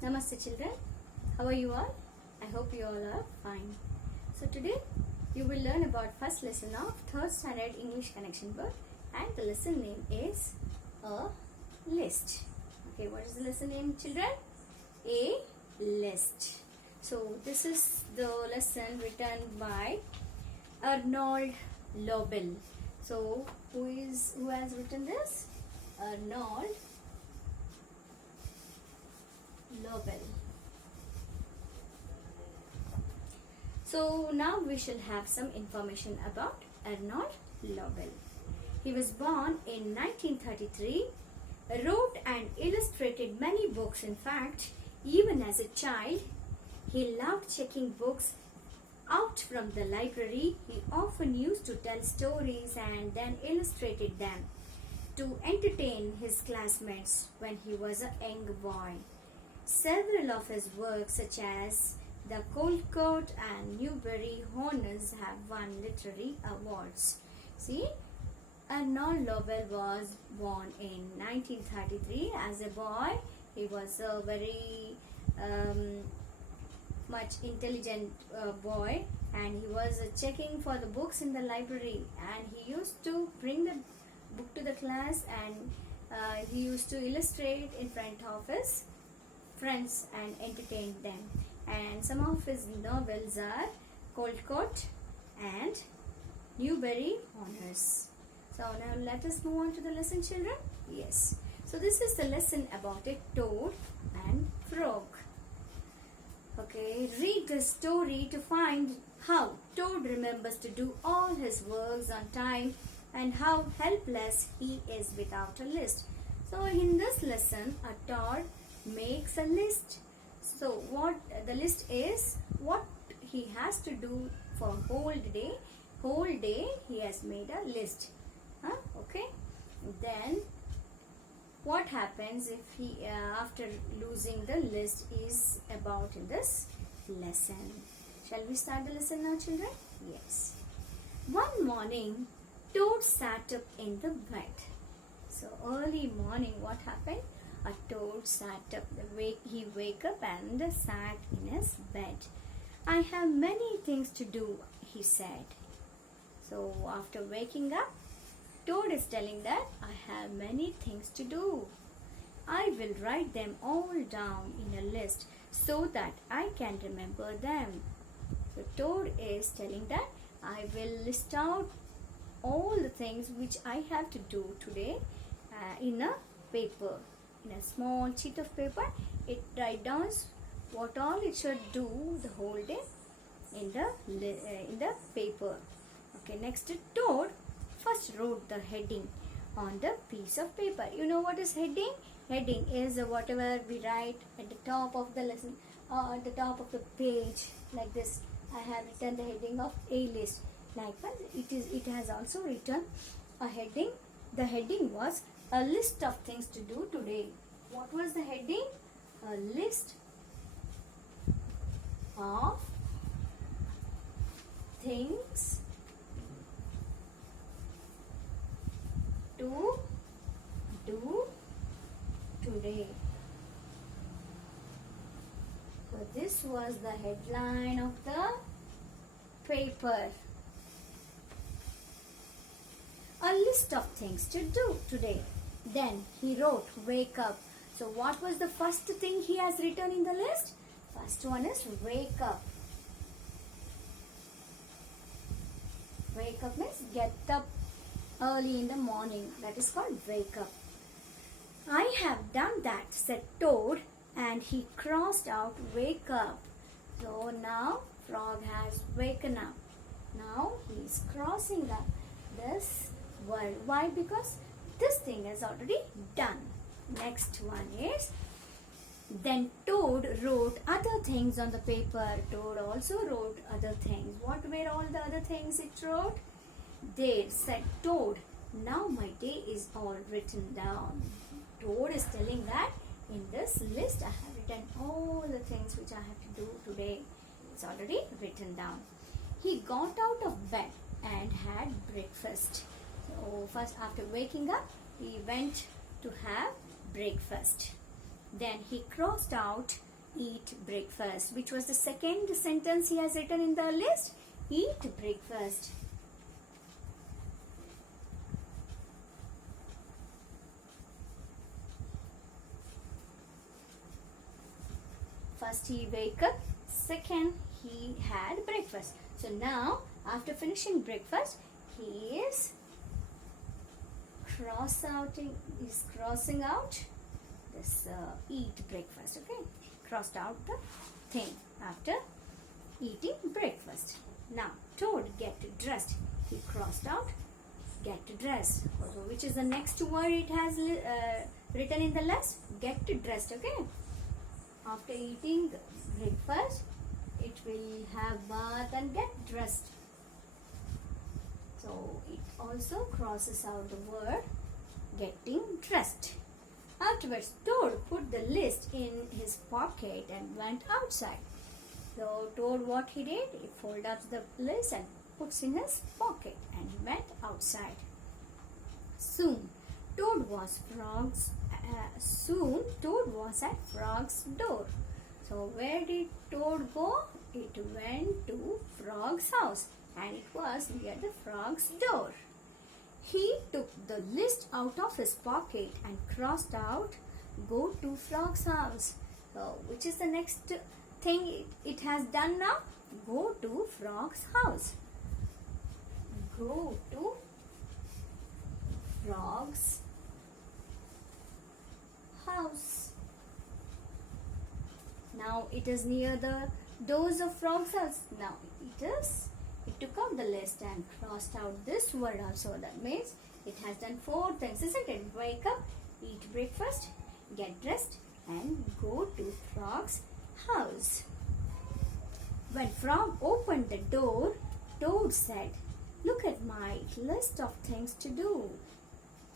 Namaste children. How are you all? I hope you all are fine. So today you will learn about first lesson of 3rd standard English connection book, and the lesson name is a list. Okay, what is the lesson name children? A list. So this is the lesson written by Arnold Lobel. So who has written this? Arnold Lobel. So now we shall have some information about Arnold Lobel. He was born in 1933, wrote and illustrated many books. In fact, even as a child, he loved checking books out from the library. He often used to tell stories and then illustrated them to entertain his classmates when he was a young boy. Several of his works, such as The Cold Coat and Newbery Honors, have won literary awards. See, Arnold Lobel was born in 1933. As a boy, he was a very much intelligent boy, and he was checking for the books in the library, and he used to bring the book to the class, and he used to illustrate in front of his friends and entertain them. And some of his novels are Cold Coat and Newbery Honors. So now let us move on to the lesson, children. Yes. So this is the lesson about a toad and frog. Okay, read the story to find how Toad remembers to do all his works on time and how helpless he is without a list. So in this lesson, a toad makes a list. So what the list is, what he has to do for whole day he has made a list. Okay, then what happens if he after losing the list is about in this lesson. Shall we start the lesson now, children? Yes. One morning, Toad sat up in the bed. So early morning, what happened? A toad sat up. He wake up and sat in his bed. I have many things to do, he said. So after waking up, Toad is telling that I have many things to do. I will write them all down in a list so that I can remember them. So Toad is telling that I will list out all the things which I have to do today in a paper. In a small sheet of paper, it write down what all it should do the whole day in the paper. Okay, next Toad first wrote the heading on the piece of paper. You know what is heading? Heading is whatever we write at the top of the lesson, at the top of the page, like this. I have written the heading of A list. Likewise, it has also written a heading. The heading was a list of things to do today. What was the heading? A list of things to do today. So this was the headline of the paper. A list of things to do today. Then he wrote wake up. So what was the first thing he has written in the list? First one is wake up. Wake up means get up early in the morning. That is called wake up. I have done that, said Toad, and he crossed out wake up. So now Frog has waken up. Now he is crossing up this word. Why? Because this thing is already done. Next one is, then Toad wrote other things on the paper. Toad also wrote other things. What were all the other things it wrote? There, said Toad, now my day is all written down. Toad is telling that in this list I have written all the things which I have to do today. It's already written down. He got out of bed and had breakfast. So first, after waking up, he went to have breakfast. Then he crossed out eat breakfast. Which was the second sentence he has written in the list? Eat breakfast. First he wake up, second he had breakfast. So now after finishing breakfast, he is crossing out this eat breakfast. Okay, crossed out the thing after eating breakfast. Now Toad get dressed. He crossed out get dressed. So which is the next word it has written in the list? Get dressed. Okay, after eating breakfast, it will have bath and get dressed. So it also crosses out the word getting dressed. Afterwards, Toad put the list in his pocket and went outside. So Toad, what he did? He folded up the list and puts in his pocket and went outside. Soon Toad was at Frog's door. So where did Toad go? It went to Frog's house, and it was near the Frog's door. He took the list out of his pocket and crossed out go to Frog's house. So which is the next thing it has done now? Go to Frog's house. Go to Frog's house. Now it is near the doors of Frog's house. Now it took out the list and crossed out this word also. That means it has done 4 things, isn't it? Wake up, eat breakfast, get dressed, and go to Frog's house. When Frog opened the door, Toad said, "Look at my list of things to do."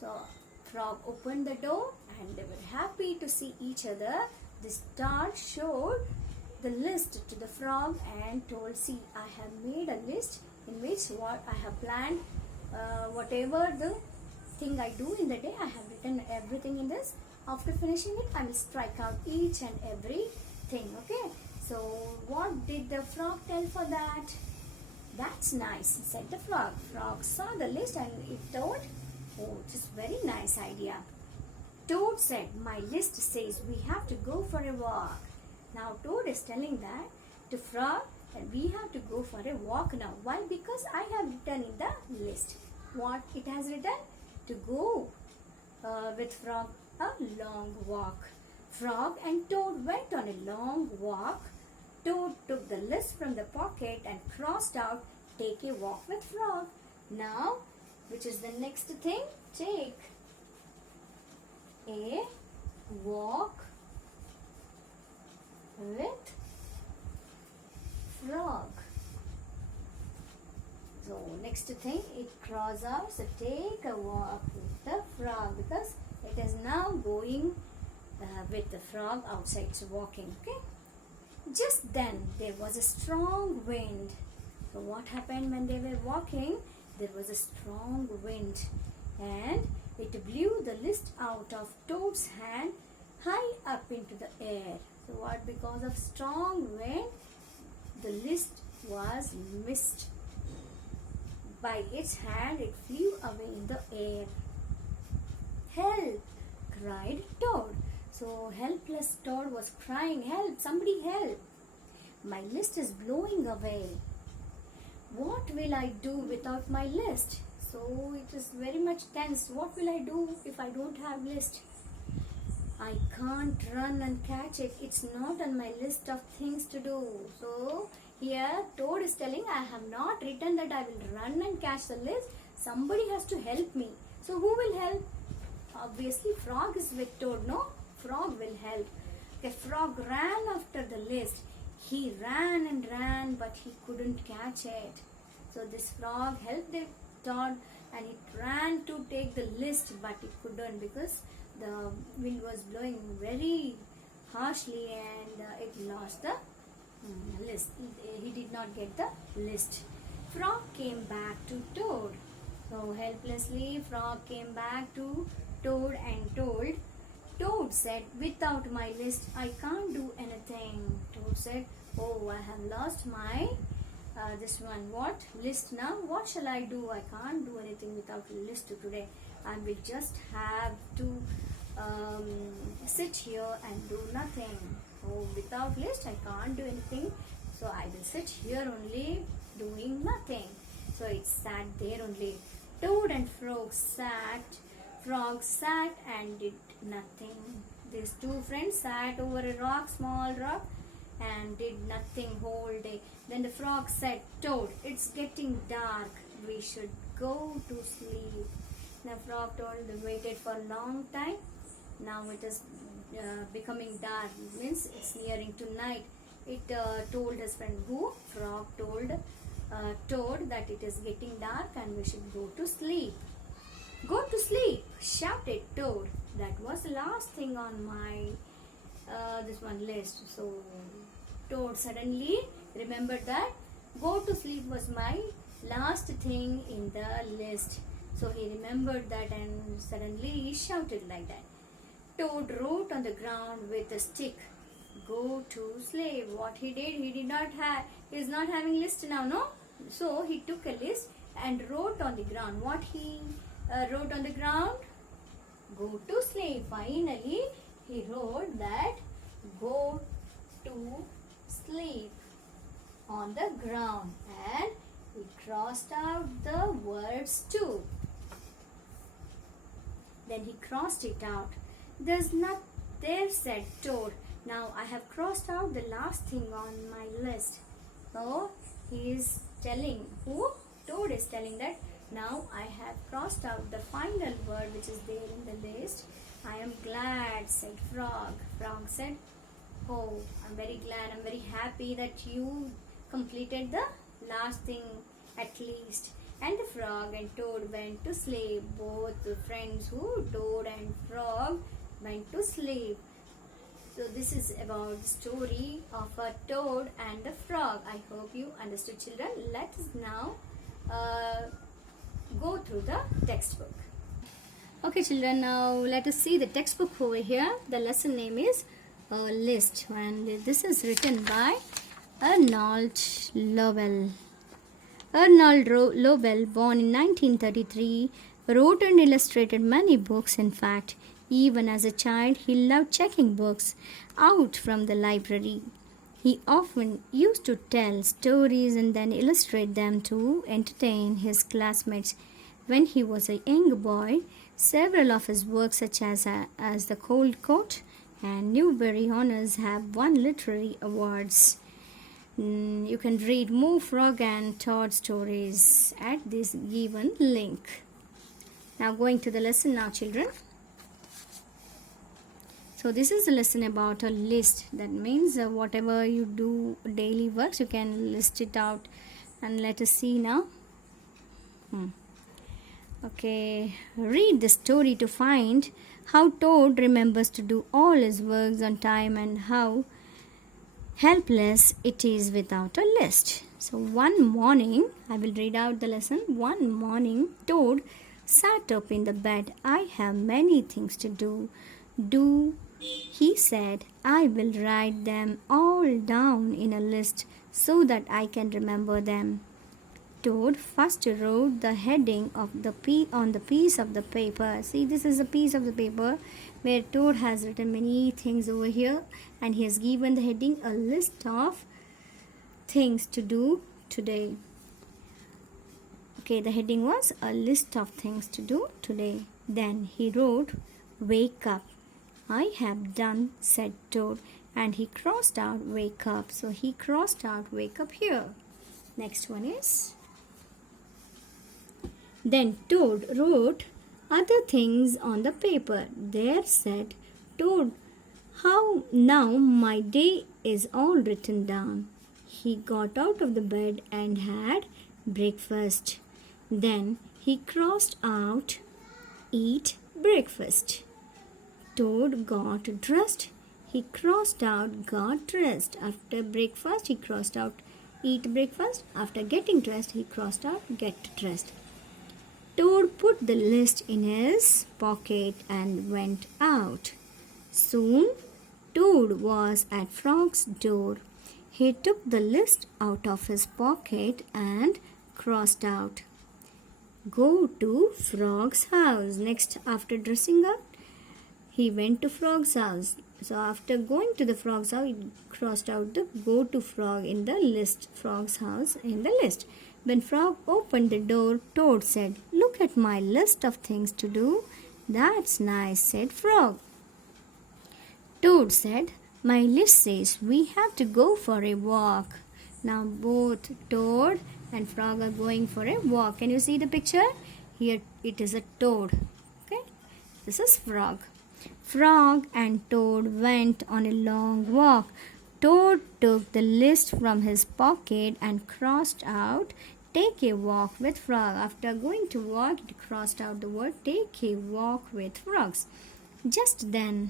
So Frog opened the door and they were happy to see each other. The star showed the list to the frog and told, "See, I have made a list in which what I have planned, whatever the thing I do in the day, I have written everything in this. After finishing it, I will strike out each and every thing." Okay, so what did the frog tell for that? "That's nice," said the frog. Frog saw the list and it told, "Oh, it is very nice idea." Toad said, "My list says we have to go for a walk." Now Toad is telling that to Frog that we have to go for a walk now. Why? Because I have written in the list. What it has written? To go with Frog a long walk. Frog and Toad went on a long walk. Toad took the list from the pocket and crossed out, "Take a walk with Frog." Now, which is the next thing? Take a walk with Frog. So next thing, it cross out, so take a walk with the frog, because it is now going with the frog outside, so walking. Okay. Just then there was a strong wind. So what happened when they were walking? There was a strong wind and it blew the list out of Toad's hand high up into the air. So what? Because of strong wind, the list was missed. By its hand, it flew away in the air. "Help!" cried Toad. So helpless Toad was crying, "Help! Somebody help! My list is blowing away. What will I do without my list?" So it is very much tense. What will I do if I don't have list? I can't run and catch it. It's not on my list of things to do. So here Toad is telling, I have not written that I will run and catch the list. Somebody has to help me. So who will help? Obviously Frog is with Toad, no? Frog will help. The Frog ran after the list. He ran and ran, but he couldn't catch it. So this frog helped the Toad and it ran to take the list, but it couldn't because the wind was blowing very harshly and it lost the list. He did not get the list. Frog came back to Toad. So helplessly Frog came back to Toad and told, Toad said, without my list, I can't do anything. Toad said, oh, I have lost my this one. What? List now? What shall I do? I can't do anything without a list today. I will just have to sit here and do nothing. Oh, without list, I can't do anything. So I will sit here only doing nothing. So it sat there only. Toad and Frog sat. Frog sat and did nothing. These two friends sat over a rock, small rock, and did nothing whole day. Then the frog said, Toad, it's getting dark. We should go to sleep. The frog told they waited for a long time. Now it is becoming dark. It means it's nearing to night. It told his friend who? Frog told Toad that it is getting dark and we should go to sleep. Go to sleep, shouted Toad. That was the last thing on my this one list. So Toad suddenly remembered that go to sleep was my last thing in the list. So he remembered that and suddenly he shouted like that. Toad wrote on the ground with a stick. Go to sleep. What he did, he is not having list now, no? So he took a list and wrote on the ground. What he wrote on the ground? Go to sleep. Finally, he wrote that go to sleep on the ground and he crossed out the words too. Then he crossed it out. There's not there, said Toad. Now I have crossed out the last thing on my list. So he is telling, who? Toad is telling that now I have crossed out the final word which is there in the list. I am glad, said Frog. Frog said, oh, I'm very glad, I'm very happy that you completed the last thing at least. And the frog and Toad went to sleep. Both the friends who, Toad and Frog, went to sleep. So this is about the story of a toad and the frog. I hope you understood, children. Let us now go through the textbook. Okay, children, now let us see the textbook over here. The lesson name is List, and this is written by Arnold Lowell. Arnold Lowell, born in 1933, wrote and illustrated many books. In fact, even as a child, he loved checking books out from the library. He often used to tell stories and then illustrate them to entertain his classmates. When he was a young boy, several of his works, such as The Cold Coat and Newbery Honors, have won literary awards. You can read more Frog and Toad stories at this given link. Now going to the lesson now, children. So this is a lesson about a list. That means whatever you do daily works, you can list it out. And let us see now. Okay, read the story to find how Toad remembers to do all his works on time and how helpless it is without a list. So one morning, I will read out the lesson. One morning, Toad sat up in the bed. I have many things to do. He said, I will write them all down in a list so that I can remember them. Toad first wrote the heading of on the piece of the paper. See, this is a piece of the paper where Toad has written many things over here, and he has given the heading a list of things to do today. Okay, the heading was a list of things to do today. Then he wrote, wake up. I have done, said Toad, and he crossed out wake up. So he crossed out wake up here. Next one is, then Toad wrote other things on the paper. There said Toad, how now my day is all written down. He got out of the bed and had breakfast. Then he crossed out eat breakfast. Toad got dressed. He crossed out got dressed. After breakfast, he crossed out eat breakfast. After getting dressed, he crossed out get dressed. Toad put the list in his pocket and went out. Soon, Toad was at Frog's door. He took the list out of his pocket and crossed out, "Go to Frog's house." Next, after dressing up, he went to Frog's house. So after going to the Frog's house, he crossed out the "Go to Frog" in the list. Frog's house in the list. When Frog opened the door, Toad said, "Look at my list of things to do." "That's nice," said Frog. Toad said, "My list says we have to go for a walk." Now both Toad and Frog are going for a walk. Can you see the picture? Here it is a toad. Okay, this is Frog. Frog and Toad went on a long walk. Toad took the list from his pocket and crossed out, "Take a walk with Frog." After going to walk, he crossed out the word "Take a walk with frogs." Just then,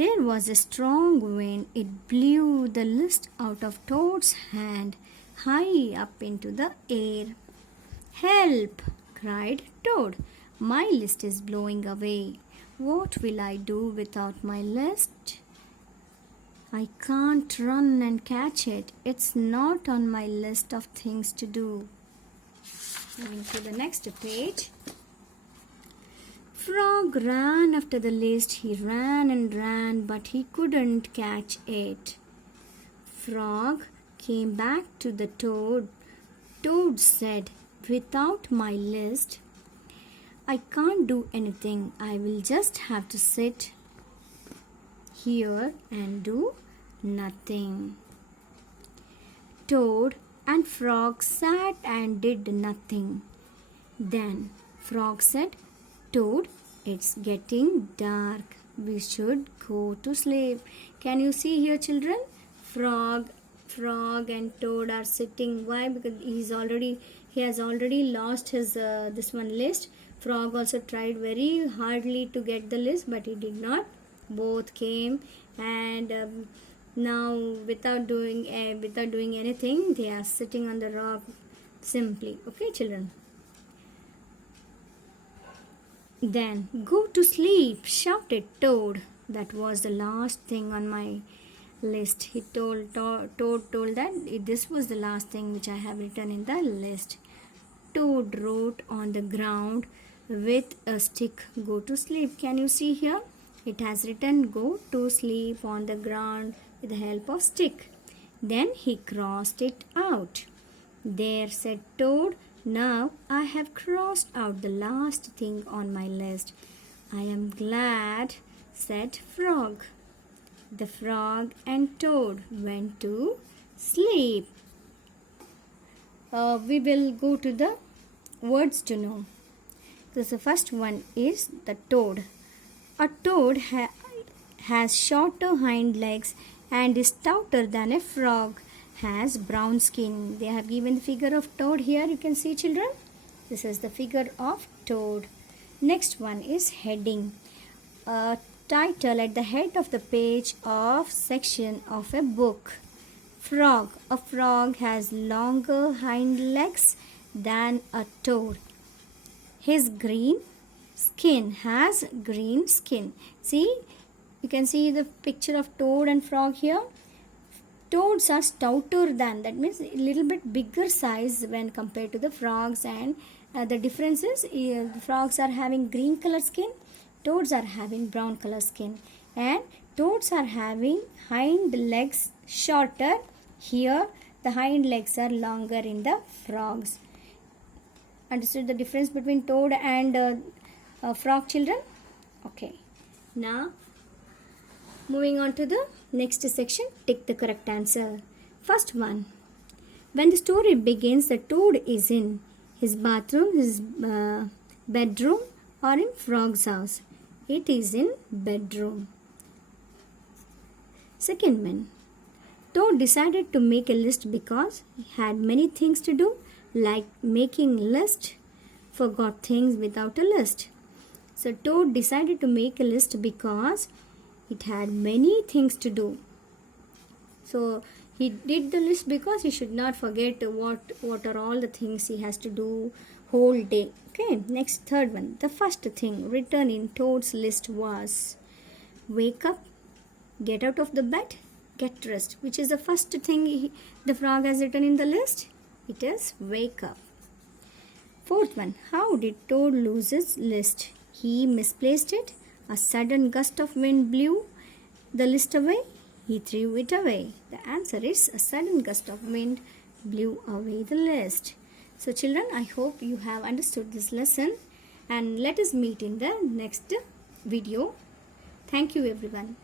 there was a strong wind. It blew the list out of Toad's hand high up into the air. "Help!" cried Toad. "My list is blowing away. What will I do without my list? I can't run and catch it. It's not on my list of things to do." Moving to the next page. Frog ran after the list. He ran and ran, but he couldn't catch it. Frog came back to the Toad. Toad said, "Without my list, I can't do anything. I will just have to sit here and do nothing." Toad and Frog sat and did nothing. Then Frog said, "Toad, it's getting dark. We should go to sleep." Can you see here, children? Frog and Toad are sitting. Why? Because he has already lost his this one list. Frog also tried very hardly to get the list, but he did not. Both came, and now without doing anything, they are sitting on the rock simply. Okay, children. Then, "Go to sleep," shouted Toad. "That was the last thing on my list." He told that this was the last thing which I have written in the list. Toad wrote on the ground with a stick, "Go to sleep." Can you see here? It has written "Go to sleep" on the ground with the help of stick. Then he crossed it out. "There," said Toad, "now I have crossed out the last thing on my list." "I am glad," said Frog. The Frog and Toad went to sleep. We will go to the words to know. So the first one is the toad. A toad has shorter hind legs and is stouter than a frog. Has brown skin. They have given the figure of toad here. You can see, children. This is the figure of toad. Next one is heading. A title at the head of the page of section of a book. Frog. A frog has longer hind legs than a toad. His green skin. Has green skin. See, you can see the picture of toad and frog here. Toads are stouter than, that means a little bit bigger size when compared to the frogs, and the difference is the frogs are having green color skin, toads are having brown color skin, and toads are having hind legs shorter. Here the hind legs are longer in the frogs. Understood the difference between toad and frog, children? Okay. Now moving on to the next section, tick the correct answer. First one. When the story begins, the toad is in his bathroom, his bedroom, or in Frog's house. It is in bedroom. Second one. Toad decided to make a list because he had many things to do, like making list. Forgot things without a list. So Toad decided to make a list because it had many things to do. So he did the list because he should not forget what are all the things he has to do whole day. Okay, next third one. The first thing written in Toad's list was Wake up, get out of the bed, get dressed. Which is the first thing the frog has written in the list? It is wake up. Fourth one, how did Toad lose his list? He misplaced it. A sudden gust of wind blew the list away. He threw it away. The answer is a sudden gust of wind blew away the list. So children, I hope you have understood this lesson, and let us meet in the next video. Thank you everyone.